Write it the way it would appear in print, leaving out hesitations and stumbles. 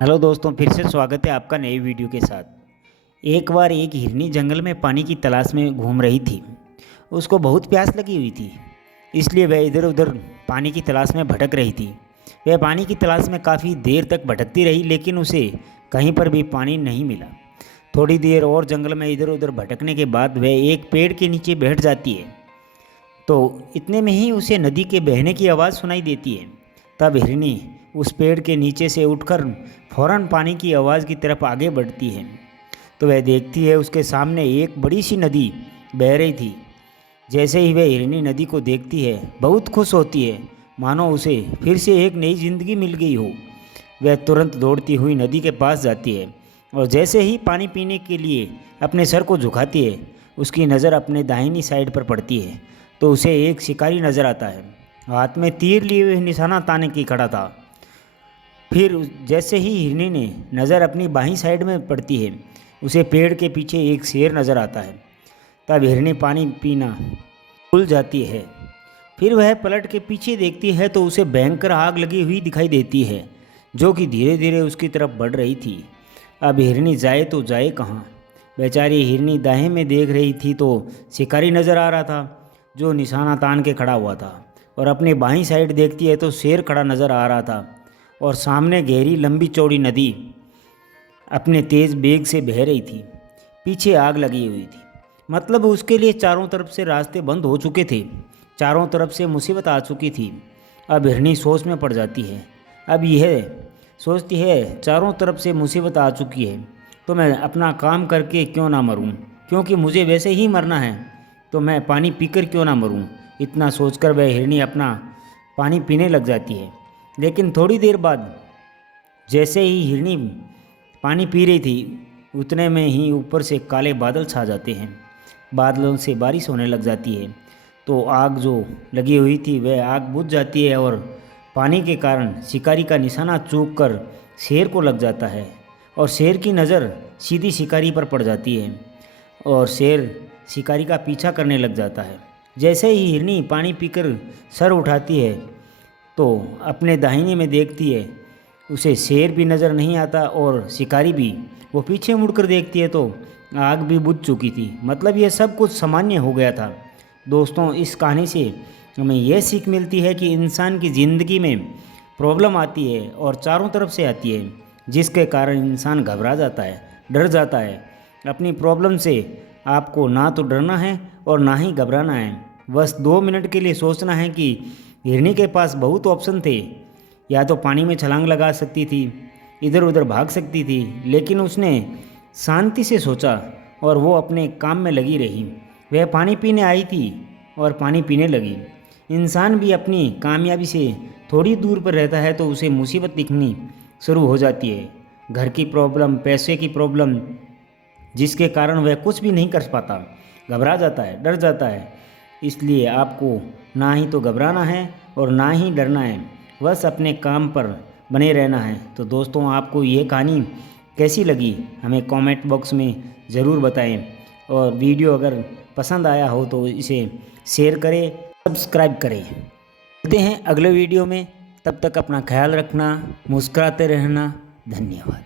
Hello दोस्तों, फिर से स्वागत है आपका नए वीडियो के साथ। एक बार एक हिरनी जंगल में पानी की तलाश में घूम रही थी। उसको बहुत प्यास लगी हुई थी, इसलिए वह इधर उधर पानी की तलाश में भटक रही थी। वह पानी की तलाश में काफ़ी देर तक भटकती रही, लेकिन उसे कहीं पर भी पानी नहीं मिला। थोड़ी देर और जंगल में इधर उधर भटकने के बाद वह एक पेड़ के नीचे बैठ जाती है। तो इतने में ही उसे नदी के बहने की आवाज़ सुनाई देती है। तब हिरनी उस पेड़ के नीचे से उठकर फौरन पानी की आवाज़ की तरफ आगे बढ़ती है। तो वह देखती है उसके सामने एक बड़ी सी नदी बह रही थी। जैसे ही वह हिरनी नदी को देखती है, बहुत खुश होती है, मानो उसे फिर से एक नई जिंदगी मिल गई हो। वह तुरंत दौड़ती हुई नदी के पास जाती है और जैसे ही पानी पीने के लिए अपने सर को झुकाती है, उसकी नज़र अपने दाहिनी साइड पर पड़ती है। तो उसे एक शिकारी नज़र आता है, हाथ में तीर लिए हुए निशाना ताने की खड़ा था। फिर जैसे ही हिरनी ने नज़र अपनी बाहीं साइड में पड़ती है, उसे पेड़ के पीछे एक शेर नज़र आता है। तब हिरनी पानी पीना भूल जाती है। फिर वह पलट के पीछे देखती है तो उसे भयंकर आग लगी हुई दिखाई देती है, जो कि धीरे धीरे उसकी तरफ बढ़ रही थी। अब हिरनी जाए तो जाए कहाँ। बेचारी हिरनी दाएं में देख रही थी तो शिकारी नज़र आ रहा था, जो निशाना तान के खड़ा हुआ था। और अपनी बाईं साइड देखती है तो शेर खड़ा नज़र आ रहा था। और सामने गहरी लंबी चौड़ी नदी अपने तेज़ बेग से बह रही थी। पीछे आग लगी हुई थी, मतलब उसके लिए चारों तरफ से रास्ते बंद हो चुके थे। चारों तरफ से मुसीबत आ चुकी थी। अब हिरनी सोच में पड़ जाती है। अब यह सोचती है, चारों तरफ से मुसीबत आ चुकी है तो मैं अपना काम करके क्यों ना मरूं, क्योंकि मुझे वैसे ही मरना है, तो मैं पानी पीकर क्यों ना मरूं। इतना सोचकर वह हिरनी अपना पानी पीने लग जाती है। लेकिन थोड़ी देर बाद जैसे ही हिरनी पानी पी रही थी, उतने में ही ऊपर से काले बादल छा जाते हैं। बादलों से बारिश होने लग जाती है। तो आग जो लगी हुई थी वह आग बुझ जाती है और पानी के कारण शिकारी का निशाना चूक कर शेर को लग जाता है। और शेर की नज़र सीधी शिकारी पर पड़ जाती है और शेर शिकारी का पीछा करने लग जाता है। जैसे ही हिरनी पानी पीकर सर उठाती है तो अपने दाहिने में देखती है, उसे शेर भी नज़र नहीं आता और शिकारी भी। वो पीछे मुड़कर देखती है तो आग भी बुझ चुकी थी, मतलब यह सब कुछ सामान्य हो गया था। दोस्तों, इस कहानी से हमें यह सीख मिलती है कि इंसान की ज़िंदगी में प्रॉब्लम आती है और चारों तरफ से आती है, जिसके कारण इंसान घबरा जाता है, डर जाता है। अपनी प्रॉब्लम से आपको ना तो डरना है और ना ही घबराना है। बस 2 मिनट के लिए सोचना है कि हिरनी के पास बहुत ऑप्शन थे। या तो पानी में छलांग लगा सकती थी, इधर उधर भाग सकती थी, लेकिन उसने शांति से सोचा और वो अपने काम में लगी रही। वह पानी पीने आई थी और पानी पीने लगी। इंसान भी अपनी कामयाबी से थोड़ी दूर पर रहता है तो उसे मुसीबत दिखनी शुरू हो जाती है। घर की प्रॉब्लम, पैसे की प्रॉब्लम, जिसके कारण वह कुछ भी नहीं कर पाता, घबरा जाता है, डर जाता है। इसलिए आपको ना ही तो घबराना है और ना ही डरना है, बस अपने काम पर बने रहना है। तो दोस्तों, आपको ये कहानी कैसी लगी हमें कमेंट बॉक्स में ज़रूर बताएं। और वीडियो अगर पसंद आया हो तो इसे शेयर करें, सब्सक्राइब करें। मिलते हैं अगले वीडियो में, तब तक अपना ख्याल रखना, मुस्कुराते रहना। धन्यवाद।